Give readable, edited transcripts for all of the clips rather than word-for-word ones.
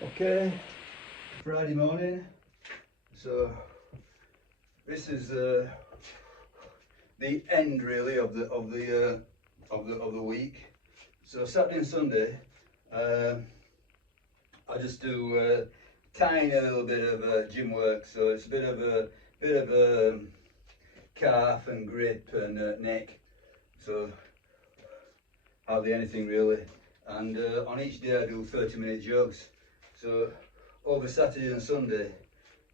Okay, Friday morning. So this is the end really of the week. So Saturday and Sunday, I just do tiny little bit of gym work. So it's a bit of calf and grip and neck. So hardly anything really. And on each day I do 30-minute jogs. So over Saturday and Sunday,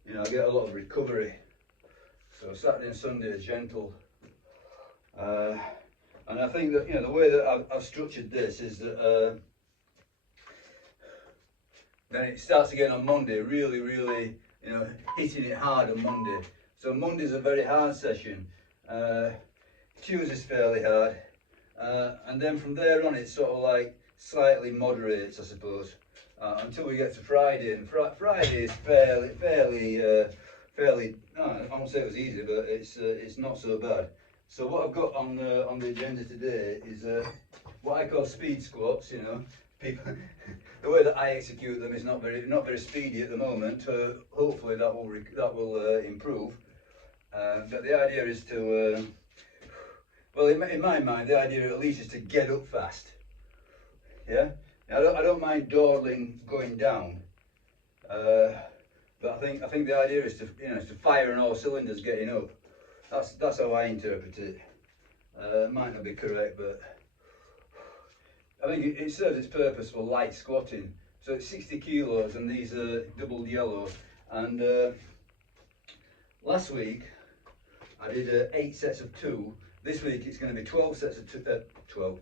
I get a lot of recovery. So Saturday and Sunday is gentle. And I think that, the way that I've structured this is that then it starts again on Monday, really, hitting it hard on Monday. So Monday's a very hard session. Tuesday's fairly hard. And then from there on, it's sort of like slightly moderates, I suppose. Until we get to Friday, and Friday is fairly. No, I won't say it was easy, but it's not so bad. So what I've got on the agenda today is what I call speed squats. People, the way that I execute them is not very speedy at the moment. Hopefully that will improve. But the idea is to, well, in my mind, the idea at least is to get up fast. Yeah. I don't mind dawdling going down, but I think the idea is to fire on all cylinders getting up. That's how I interpret it. It might not be correct, but I think it serves its purpose for light squatting. So it's 60 kilos, and these are doubled yellow. And last week I did 8 sets of 2. This week it's going to be 12 sets of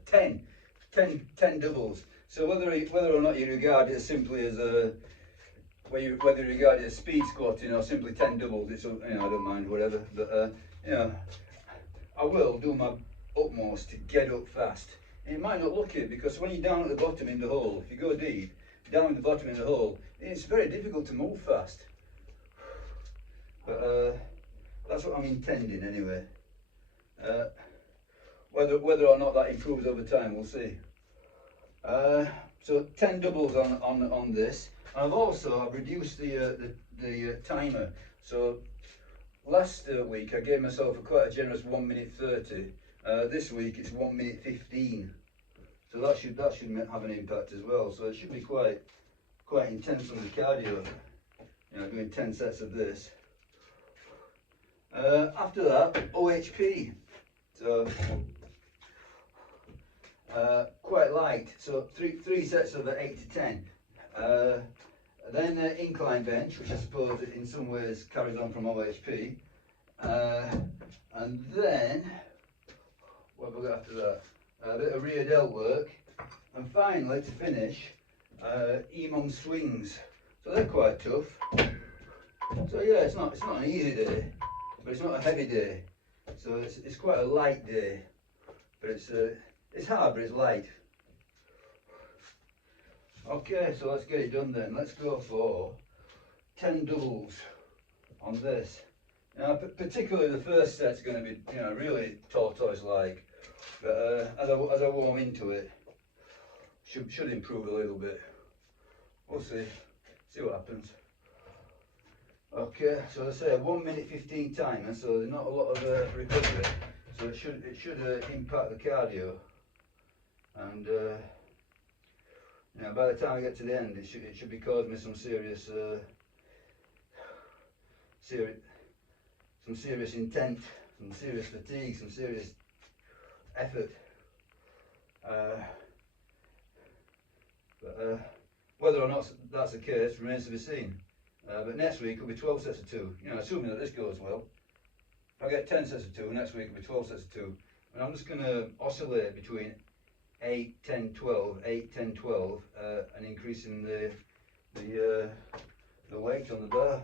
10 doubles. So whether or not you regard it as simply as whether you regard it as speed squatting or simply 10 doubles, it's I don't mind, whatever. But I will do my utmost to get up fast. And it might not look it, because when you're down at the bottom in the hole, if you go deep, down at the bottom in the hole, it's very difficult to move fast. But that's what I'm intending anyway. Whether or not that improves over time, we'll see. So 10 doubles on this. And I've reduced the timer. So last week I gave myself quite a generous 1 minute 30. This week it's 1 minute 15. So that should have an impact as well. So it should be quite intense on the cardio. Doing 10 sets of this. After that, OHP. So quite light, so three sets of 8 to 10. Then incline bench, which I suppose in some ways carries on from OHP. And then, what have we got after that? A bit of rear delt work. And finally, to finish, EMOM swings. So they're quite tough. So yeah, it's not an easy day, but it's not a heavy day. So it's quite a light day, but it's hard, but it's light. Okay, so let's get it done then. Let's go for 10 doubles on this. Now, particularly the first set's going to be, really tortoise-like. But as I warm into it, should improve a little bit. We'll see what happens. Okay, so I say a 1 minute 15 timer, so there's not a lot of recovery. So it should impact the cardio. And by the time I get to the end, it should be causing me some serious intent, some serious fatigue, some serious effort. But whether or not that's the case remains to be seen. But next week will be 12 sets of 2. Assuming that this goes well. If I get 10 sets of 2, next week will be 12 sets of 2. And I'm just going to oscillate between 8, 10, 12, 8, 10, 12, and increasing the weight on the bar.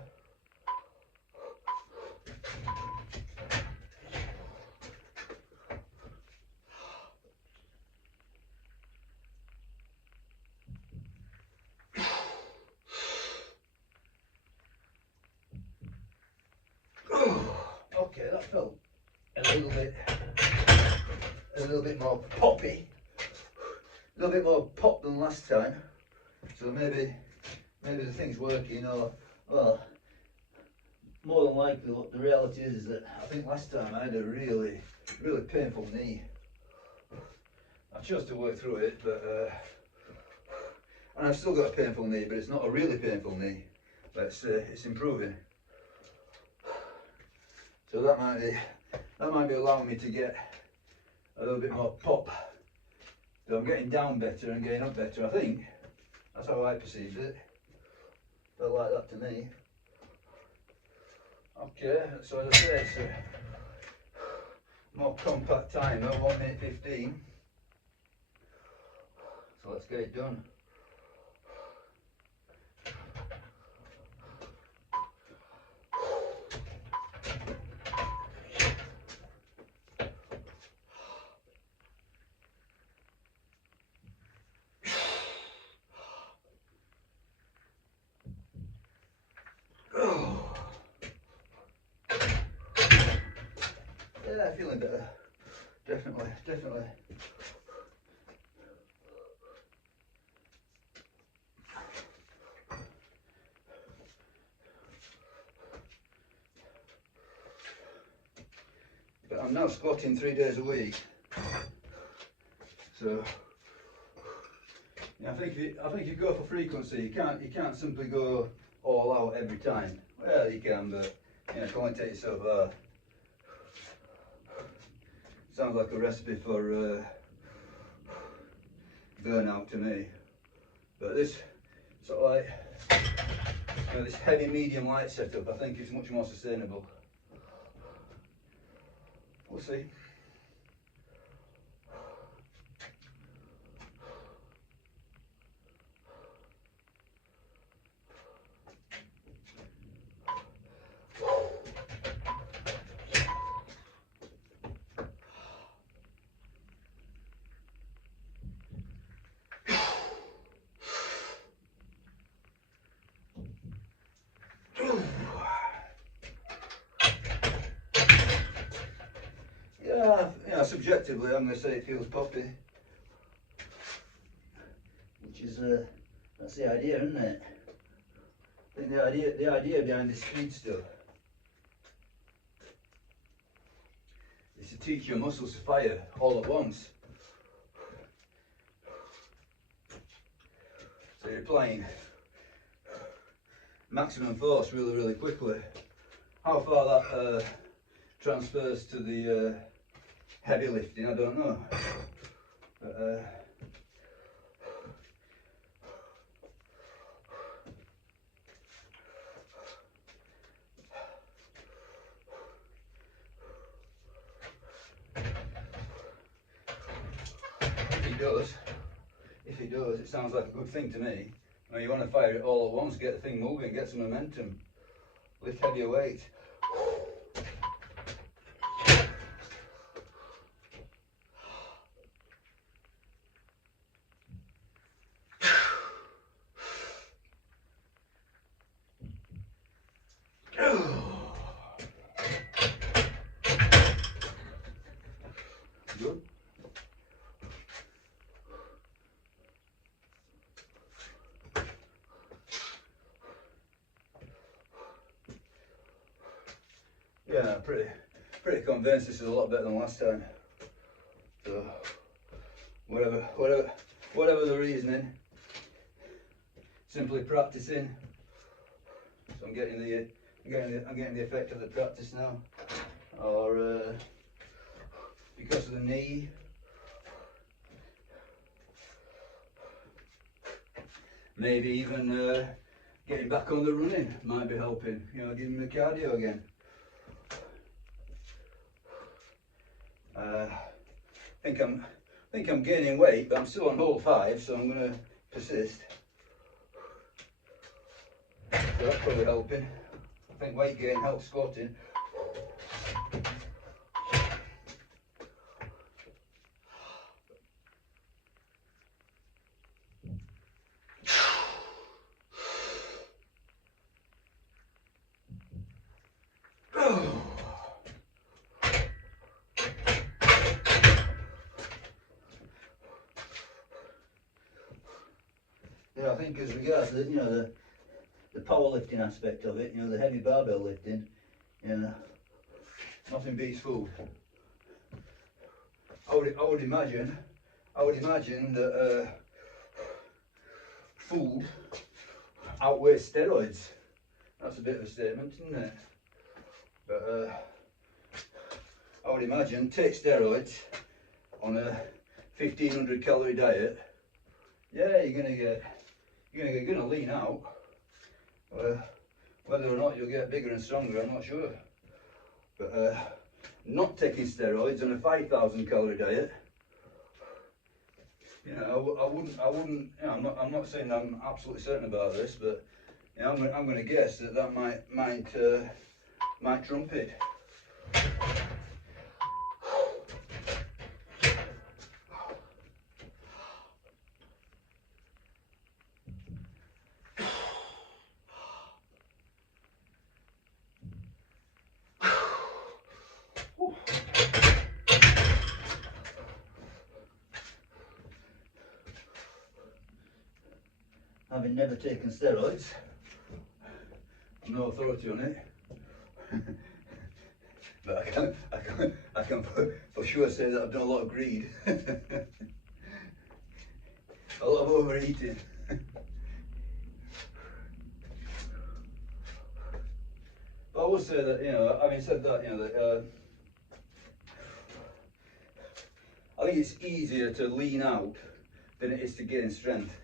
Okay, that felt a little bit more poppy. A little bit more pop than last time, so maybe maybe the thing's working, or, well, more than likely what the reality is that I think last time I had a really painful knee. I chose to work through it, but and I've still got a painful knee, but it's not a really painful knee, but it's improving. So that might be allowing me to get a little bit more pop. So I'm getting down better and getting up better, I think. That's how I perceived it. Felt like that to me. Okay, so as I say, it's a more compact timer, 1 minute 15. So let's get it done. Yeah, feeling better. Definitely. But I'm now squatting 3 days a week. So yeah, I think if you go for frequency, you can't simply go all out every time. Well, you can, but you know, can only take yourself far. Sounds like a recipe for burnout to me. But this sort of like, you know, this heavy medium light setup, I think is much more sustainable. We'll see. Yeah, subjectively, I'm going to say it feels poppy, which is that's the idea, isn't it? I think the idea behind this speed stuff is to teach your muscles to fire all at once. So you're applying maximum force really quickly. How far that transfers to the heavy lifting, I don't know. But, if he does, it sounds like a good thing to me. You know, you want to fire it all at once, get the thing moving, get some momentum, lift heavier weight. Good. Yeah, pretty convinced this is a lot better than last time. So whatever the reasoning, simply practicing. So I'm getting the effect of the practice now, or because of the knee. Maybe even getting back on the running might be helping. You know, giving me the cardio again. I think I'm gaining weight, but I'm still on hole 5, so I'm going to persist. So that's probably helping. I think weight gain helps squatting. Yeah, I think as regards the, you know, the powerlifting aspect of it, you know, the heavy barbell lifting, you know, nothing beats food. I would imagine that food outweighs steroids. That's a bit of a statement, isn't it? But I would imagine take steroids on a 1500 calorie diet. Yeah, you're gonna lean out. Whether or not you'll get bigger and stronger, I'm not sure. But not taking steroids on a 5,000 calorie diet, you know, I wouldn't. You know, I'm not saying I'm absolutely certain about this, but you know, I'm going to guess that might trump it. Having never taken steroids, I'm no authority on it, but I can for sure say that I've done a lot of greed, a lot of overeating. But I will say that, you know, having said that, you know, that I think it's easier to lean out than it is to gain strength.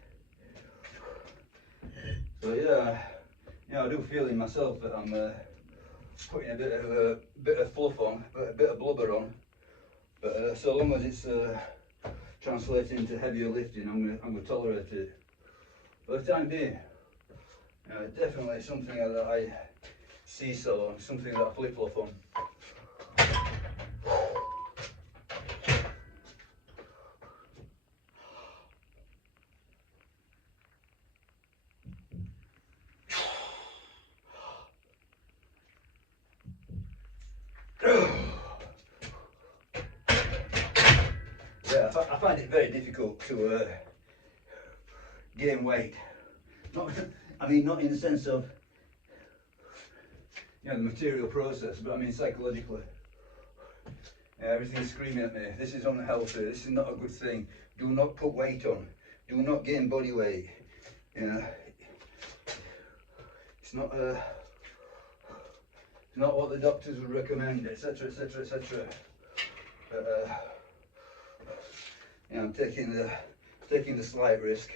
So yeah, you know, I do feel in myself that I'm putting a bit of fluff on, a bit of blubber on. But so long as it's translating into heavier lifting, I'm gonna tolerate it. For the time being, you know, definitely something that I seesaw on, something that I flip flop on. Yeah, I find it very difficult to gain weight. I mean, not in the sense of, you know, the material process, but I mean psychologically. Yeah, everything's screaming at me. This is unhealthy. This is not a good thing. Do not put weight on. Do not gain body weight. You know, it's not what the doctors would recommend, etc., etc., etc. You know, I'm taking the slight risk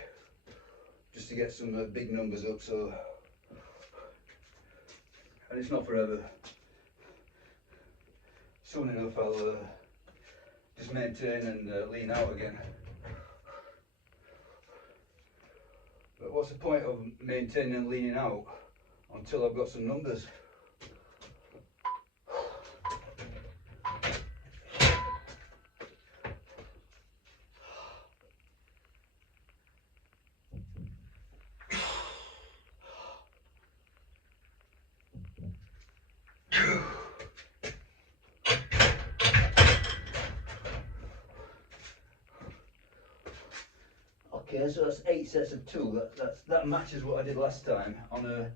just to get some big numbers up. So, and it's not forever. Soon enough, I'll just maintain and lean out again. But what's the point of maintaining and leaning out until I've got some numbers? Okay, so that's 8 sets of 2. That matches what I did last time on a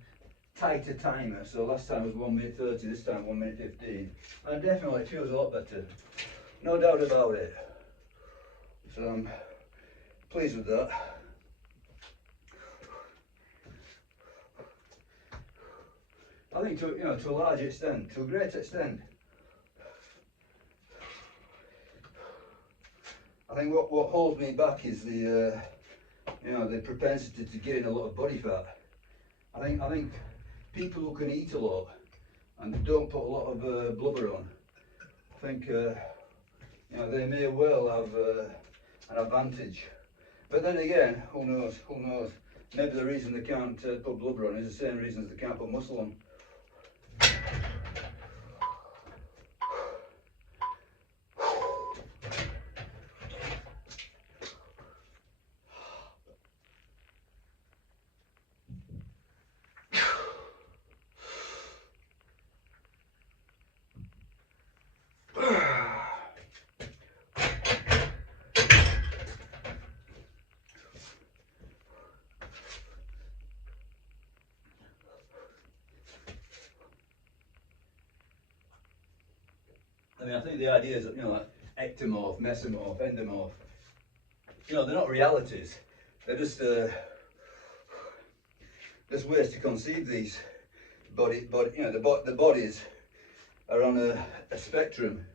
tighter timer. So last time was 1 minute 30, this time 1 minute 15. And definitely it feels a lot better. No doubt about it. So I'm pleased with that. I think to a large extent, to a great extent. I think what holds me back is the the propensity to gain a lot of body fat. I think people who can eat a lot and don't put a lot of blubber on, I think they may well have an advantage. But then again, who knows? Who knows? Maybe the reason they can't put blubber on is the same reason as they can't put muscle on. I mean, I think the ideas of, you know, like ectomorph, mesomorph, endomorph, you know, they're not realities. They're just ways to conceive these you know, the bodies are on a spectrum.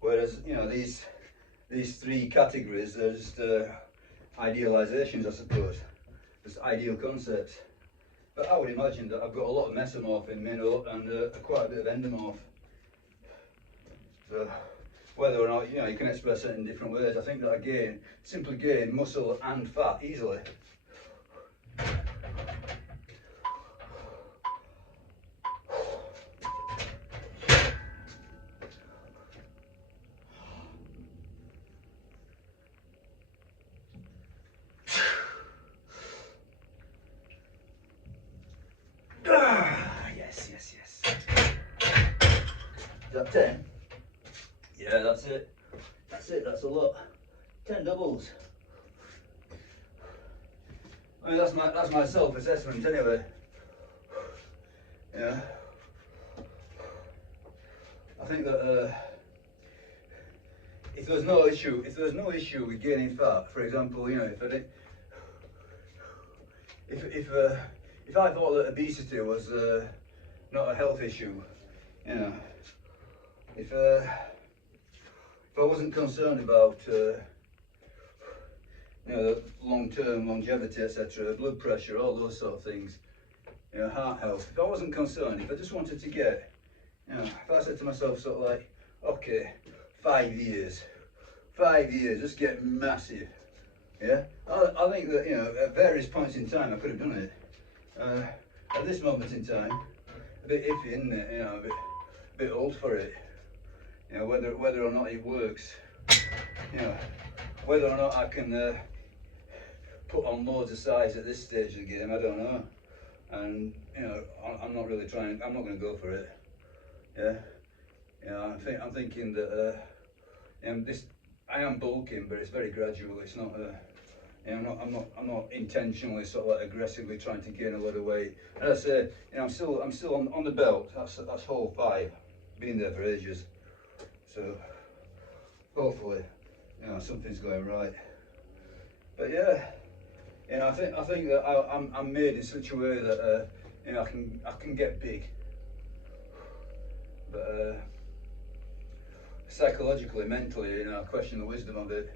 Whereas, you know, these three categories are just idealizations, I suppose, just ideal concepts. But I would imagine that I've got a lot of mesomorph in me and quite a bit of endomorph. So whether or not, you know, you can express it in different ways, I think that I simply gain muscle and fat easily. Yes, yes, yes. Is that 10? Yeah, that's it. That's it, that's a lot. 10 doubles. I mean, that's my self-assessment anyway. Yeah. I think that if there's no issue with gaining fat, for example, you know, if I thought that obesity was not a health issue, you know, if I wasn't concerned about you know, long-term longevity, etc., blood pressure, all those sort of things, you know, heart health, if I wasn't concerned, if I just wanted to get, you know, if I said to myself sort of like, okay, 5 years, just get massive, yeah, I think that, you know, at various points in time I could have done it. At this moment in time, a bit iffy, isn't it? You know, a bit old for it. You know, whether or not it works. You know, whether or not I can put on loads of size at this stage of the game, I don't know. And you know, I'm not really trying. I'm not going to go for it. Yeah. You know, I'm thinking that I am bulking, but it's very gradual. It's not. You know, I'm not intentionally sort of like aggressively trying to gain a lot of weight. And I say, you know, I'm still on the belt. That's hole 5. Been there for ages. So hopefully, you know, something's going right. But yeah, you know, I think that I'm made in such a way that you know, I can get big. But psychologically, mentally, you know, I question the wisdom of it.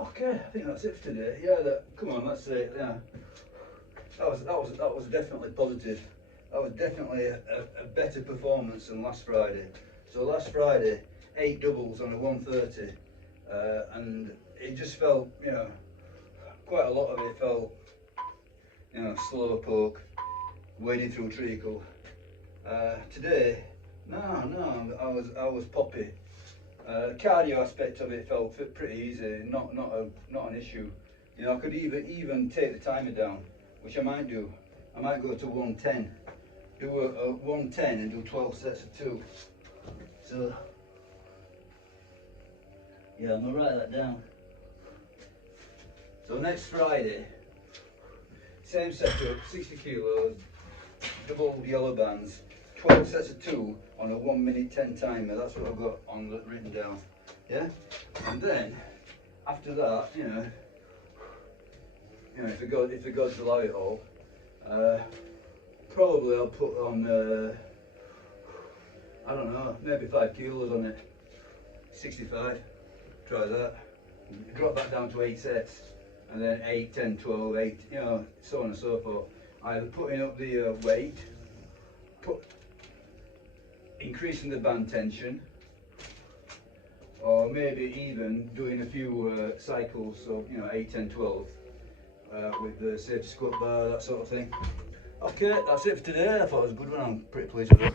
Okay, I think that's it for today. Yeah, come on, let's say, yeah, that was definitely positive. That was definitely a better performance than last Friday. So last Friday, 8 doubles on a 130, and it just felt, you know, quite a lot of it felt, you know, slow poke, wading through treacle. Today, no, I was poppy. Cardio aspect of it felt pretty easy, not an issue. You know, I could even take the timer down, which I might do. I might go to 110, do a 110 and do 12 sets of 2. So, yeah, I'm gonna write that down. So next Friday, same setup, 60 kilos, double yellow bands, 12 sets of 2 on a 1 minute 10 timer. That's what I've got on written down. Yeah, and then after that, you know, if the gods allow it all, probably I'll put on I don't know, maybe 5 kilos on it. 65. Try that. Drop that down to 8 sets, and then 8, 10, 12, 8. You know, so on and so forth. Either putting up the weight, increasing the band tension, or maybe even doing a few cycles, so you know, 8, 10, 12 with the safety squat bar, that sort of thing. Okay, that's it for today. I thought it was a good one. I'm pretty pleased with it.